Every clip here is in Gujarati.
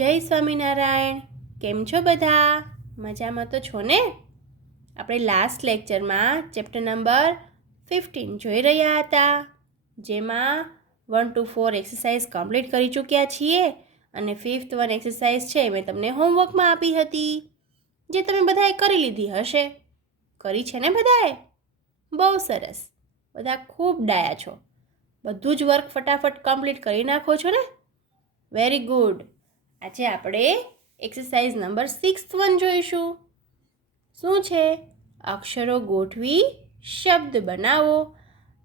જય સ્વામિનારાયણ. કેમ છો બધા? મજામાં તો છો ને? આપણે લાસ્ટ લેક્ચરમાં ચેપ્ટર નંબર 15 જોઈ રહ્યા હતા, જેમાં 1 to 4 એક્સરસાઇઝ કમ્પ્લીટ કરી ચૂક્યા છીએ અને 5th 1 એક્સરસાઇઝ છે મેં તમને હોમવર્કમાં આપી હતી, જે તમે બધાએ કરી લીધી હશે. કરી છે ને બધાએ? બહુ સરસ, બધા ખૂબ ડાયા છો. બધું જ વર્ક ફટાફટ કમ્પ્લીટ કરી નાખો છો ને? Very good. આજે આપણે એક્સરસાઇઝ નંબર 6th 1 જોઈશું. શું છે? અક્ષરો ગોઠવી શબ્દ બનાવો.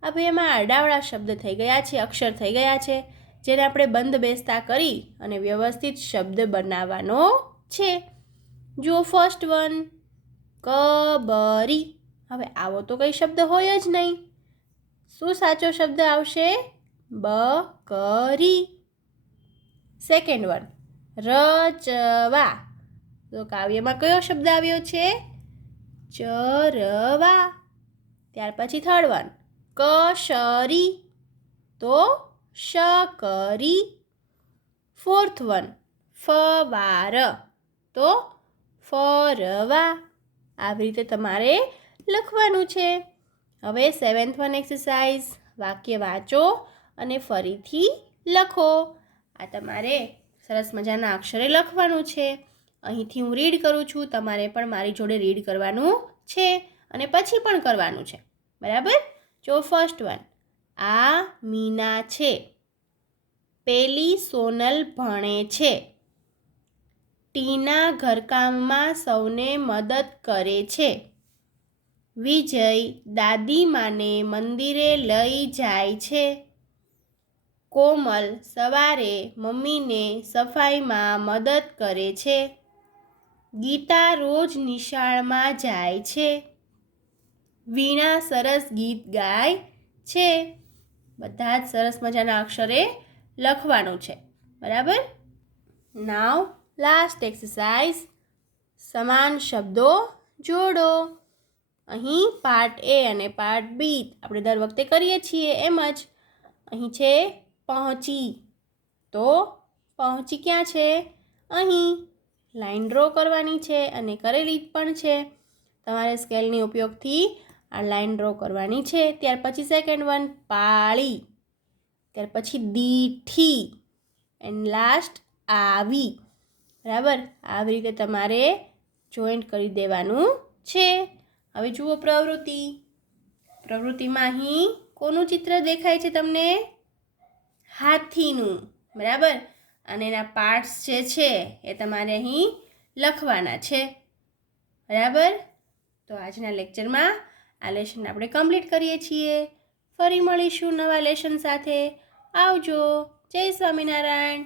હવે એમાં આડાવડા શબ્દ થઈ ગયા છે, અક્ષર થઈ ગયા છે, જેને આપણે બંધ બેસતા કરી અને વ્યવસ્થિત શબ્દ બનાવવાનો છે. જુઓ ફર્સ્ટ 1, કબરી. હવે આવો તો કંઈ શબ્દ હોય જ નહીં. શું સાચો શબ્દ આવશે? બકરી. સેકન્ડ 1, રચવા. તો કાવ્યમાં કયો શબ્દ આવ્યો છે? ચરવા. ત્યાર પછી થર્ડ 1, કશરી. તો શકરી. ફોર્થ 1, ફવાર. તો ફરવા. આવી રીતે તમારે લખવાનું છે. હવે 7th 1 એક્સરસાઇઝ, વાક્ય વાંચો અને ફરીથી લખો. આ તમારે સરસ મજાના અક્ષરે લખવાનું છે. અહીંથી હું રીડ કરું છું, તમારે પણ મારી જોડે રીડ કરવાનું છે અને પછી પણ કરવાનું છે, બરાબર? જો ફર્સ્ટ 1, આ મીના છે. પેલી સોનલ ભણે છે. ટીના ઘરકામમાં સૌને મદદ કરે છે. વિજય દાદીમાને મંદિરે લઈ જાય છે. કોમલ સવારે મમ્મીને સફાઈમાં મદદ કરે છે. ગીતા રોજ નિશાળમાં જાય છે. વીણા સરસ ગીત ગાય છે. બધા જ સરસ મજાના અક્ષરે લખવાનું છે, બરાબર? નાવ લાસ્ટ એક્સરસાઇઝ, સમાન શબ્દો જોડો. અહીં પાર્ટ એ અને પાર્ટ બી આપણે દર વખતે કરીએ છીએ એમ જ. અહીં છે પહોંચી. તો પહોંચી ક્યાં છે? અહીં. લાઈન ડ્રો કરવાની છે અને કરેલી પણ છે. તમારે સ્કેલની ઉપયોગથી આ લાઈન ડ્રો કરવાની છે. ત્યાર પછી સેકન્ડ 1, પાળી. ત્યાર પછી દીઠી એન્ડ લાસ્ટ આવી. બરાબર? આવી રીતે તમારે જોઈન્ટ કરી દેવાનું છે. હવે જુઓ પ્રવૃત્તિ. પ્રવૃત્તિમાં અહીં કોનું ચિત્ર દેખાય છે તમને? હાથીનું, બરાબર? અને એના પાર્ટ્સ જે છે એ તમારે અહીં લખવાના છે, બરાબર? તો આજના લેક્ચરમાં આ લેસન આપણે કમ્પ્લીટ કરીએ છીએ. ફરી મળીશું નવા લેસન સાથે. આવજો. જય સ્વામિનારાયણ.